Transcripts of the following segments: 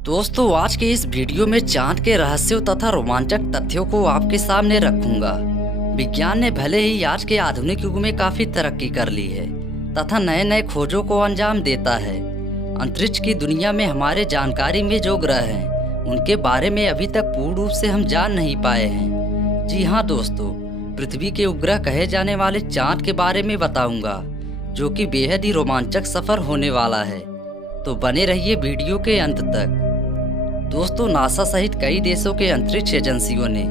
दोस्तों, आज के इस वीडियो में चांद के रहस्यों तथा रोमांचक तथ्यों को आपके सामने रखूंगा। विज्ञान ने भले ही आज के आधुनिक युग में काफी तरक्की कर ली है तथा नए नए खोजों को अंजाम देता है। अंतरिक्ष की दुनिया में हमारे जानकारी में जो ग्रह हैं, उनके बारे में अभी तक पूर्ण रूप से हम जान नहीं पाए हैं। जी हाँ दोस्तों, पृथ्वी के उपग्रह कहे जाने वाले चांद के बारे में बताऊंगा, जो कि बेहद ही रोमांचक सफर होने वाला है। तो बने रहिए वीडियो के अंत तक। दोस्तों, नासा सहित कई देशों के अंतरिक्ष एजेंसियों ने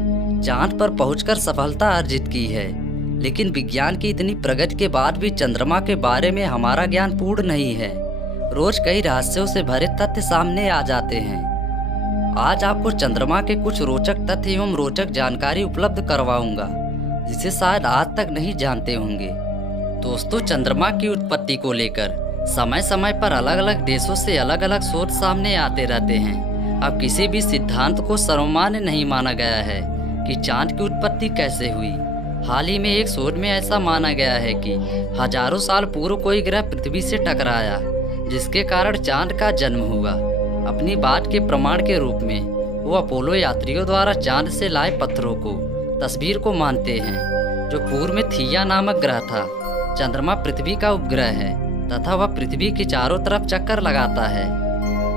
चांद पर पहुंचकर सफलता अर्जित की है, लेकिन विज्ञान की इतनी प्रगति के बाद भी चंद्रमा के बारे में हमारा ज्ञान पूर्ण नहीं है। रोज कई रहस्यों से भरे तथ्य सामने आ जाते हैं। आज आपको चंद्रमा के कुछ रोचक तथ्य एवं रोचक जानकारी उपलब्ध करवाऊंगा, जिसे शायद आज तक नहीं जानते होंगे। दोस्तों, चंद्रमा की उत्पत्ति को लेकर समय समय पर अलग अलग देशों से अलग अलग शोध सामने आते रहते हैं। अब किसी भी सिद्धांत को सर्वमान्य नहीं माना गया है कि चांद की उत्पत्ति कैसे हुई। हाल ही में एक शोध में ऐसा माना गया है कि हजारों साल पूर्व कोई ग्रह पृथ्वी से टकराया, जिसके कारण चांद का जन्म हुआ। अपनी बात के प्रमाण के रूप में वो अपोलो यात्रियों द्वारा चांद से लाए पत्थरों को तस्वीर को मानते हैं, जो पूर्व में थिया नामक ग्रह था। चंद्रमा पृथ्वी का उपग्रह है तथा वह पृथ्वी के चारों तरफ चक्कर लगाता है।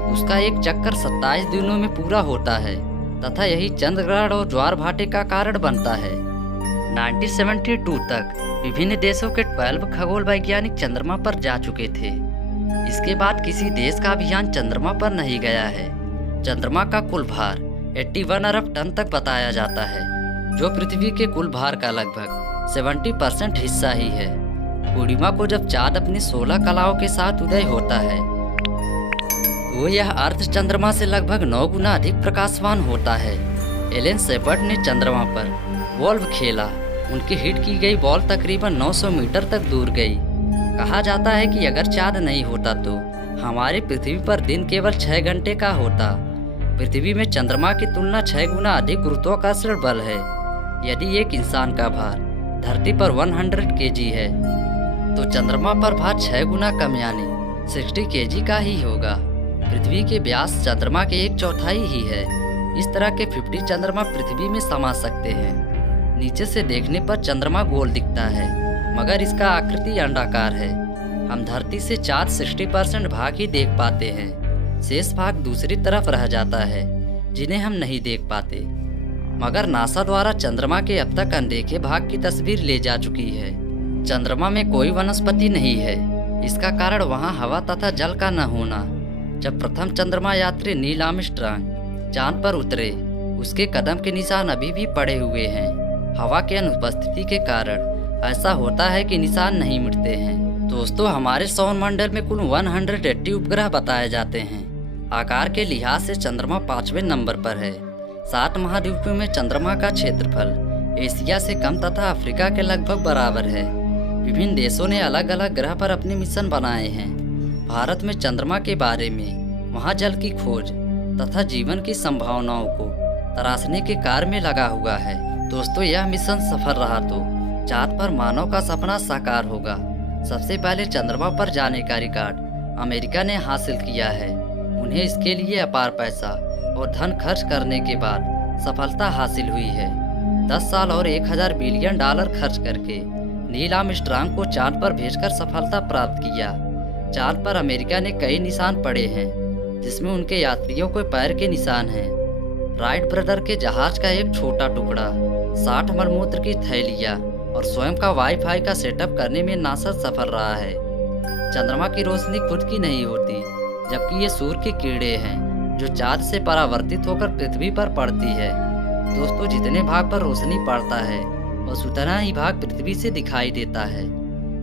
उसका एक चक्कर 27 दिनों में पूरा होता है तथा यही चंद्र ग्रहण और ज्वार भाटे का कारण बनता है। 1972 तक विभिन्न देशों के 12 खगोल वैज्ञानिक चंद्रमा पर जा चुके थे। इसके बाद किसी देश का अभियान चंद्रमा पर नहीं गया है। चंद्रमा का कुल भार 81 अरब टन तक बताया जाता है, जो पृथ्वी के कुल भार का लगभग 70% हिस्सा ही है। पूर्णिमा को जब चांद अपनी 16 कलाओं के साथ उदय होता है, तो यह अर्ध चंद्रमा से लगभग 9 गुना अधिक प्रकाशवान होता है। एलन शेपर्ड ने चंद्रमा पर वॉल्व खेला। उनकी हिट की गई बॉल तकरीबन 900 मीटर तक दूर गई। कहा जाता है कि अगर चांद नहीं होता तो हमारे पृथ्वी पर दिन केवल 6 घंटे का होता। पृथ्वी में चंद्रमा की तुलना 6 गुना अधिक गुरुत्वाकर्षण बल है। यदि एक इंसान का भार धरती पर 100 kg है, तो चंद्रमा पर भार 6 गुना कम यानी 60 kg का ही होगा। पृथ्वी के व्यास चंद्रमा के 1/4 ही है। इस तरह के 50 चंद्रमा पृथ्वी में समा सकते हैं। नीचे से देखने पर चंद्रमा गोल दिखता है, मगर इसका आकृति अंडाकार है। हम धरती से चाँद 60% भाग ही देख पाते हैं। शेष भाग दूसरी तरफ रह जाता है, जिन्हें हम नहीं देख पाते। मगर नासा द्वारा चंद्रमा के अब तक अनदेखे भाग की तस्वीर ले जा चुकी है। चंद्रमा में कोई वनस्पति नहीं है। इसका कारण वहाँ हवा तथा जल का न होना। जब प्रथम चंद्रमा यात्री नील आर्मस्ट्रांग चांद पर उतरे, उसके कदम के निशान अभी भी पड़े हुए हैं। हवा के अनुपस्थिति के कारण ऐसा होता है कि निशान नहीं मिटते हैं। दोस्तों, हमारे सौर मंडल में कुल 180 उपग्रह बताए जाते हैं। आकार के लिहाज से चंद्रमा 5वें नंबर पर है। 7 महाद्वीपों में चंद्रमा का क्षेत्रफल एशिया से कम तथा अफ्रीका के लगभग बराबर है। विभिन्न देशों ने अलग अलग ग्रह पर अपने मिशन बनाए हैं। भारत में चंद्रमा के बारे में वहां जल की खोज तथा जीवन की संभावनाओं को तराशने के कार्य में लगा हुआ है। दोस्तों, यह मिशन सफल रहा तो चांद पर मानव का सपना साकार होगा। सबसे पहले चंद्रमा पर जाने का रिकॉर्ड अमेरिका ने हासिल किया है। उन्हें इसके लिए अपार पैसा और धन खर्च करने के बाद सफलता हासिल हुई है। 10 साल और 1000 बिलियन डॉलर खर्च करके नील आर्मस्ट्रांग को चांद पर भेजकर सफलता प्राप्त किया। चांद पर अमेरिका ने कई निशान पड़े हैं, जिसमें उनके यात्रियों के पैर के निशान हैं। राइट ब्रदर के जहाज का एक छोटा टुकड़ा, 60 मलमूत्र की थैलियाँ और स्वयं का वाईफाई का सेटअप करने में नासा सफल रहा है। चंद्रमा की रोशनी खुद की नहीं होती, जबकि ये सूर्य की किरणें हैं, जो चांद से परावर्तित होकर पृथ्वी पर पड़ती है। दोस्तों, जितने भाग पर रोशनी पड़ता है, बस उतना ही भाग पृथ्वी से दिखाई देता है।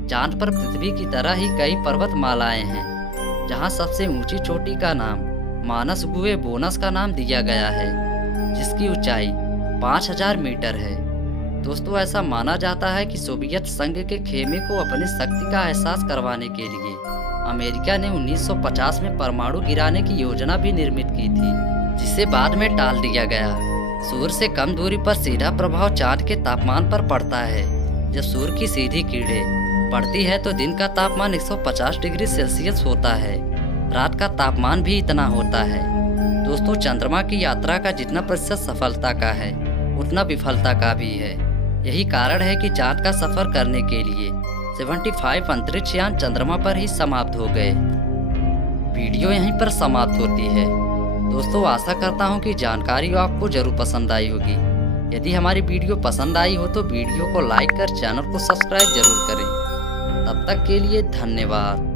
चांद पर पृथ्वी की तरह ही कई पर्वतमालाएं हैं, जहां सबसे ऊंची चोटी का नाम मानस गुहे बोनस का नाम दिया गया है, जिसकी ऊंचाई 5000 मीटर है। दोस्तों, ऐसा माना जाता है कि सोवियत संघ के खेमे को अपनी शक्ति का एहसास करवाने के लिए अमेरिका ने 1950 में परमाणु गिराने की योजना भी निर्मित की थी, जिसे बाद में टाल दिया गया। सूर्य से कम दूरी पर सीधा प्रभाव चांद के तापमान पर पड़ता है। जब सूर्य की सीधी किरणें पड़ती है तो दिन का तापमान 150 डिग्री सेल्सियस होता है। रात का तापमान भी इतना होता है। दोस्तों, चंद्रमा की यात्रा का जितना प्रतिशत सफलता का है उतना विफलता का भी है। यही कारण है कि चांद का सफर करने के लिए 75 अंतरिक्ष यान चंद्रमा पर ही समाप्त हो गए। वीडियो यहीं पर समाप्त होती है। दोस्तों, आशा करता हूँ कि जानकारी आपको जरूर पसंद आई होगी। यदि हमारी वीडियो पसंद आई हो तो वीडियो को लाइक कर चैनल को सब्सक्राइब जरूर करें। तब तक के लिए धन्यवाद।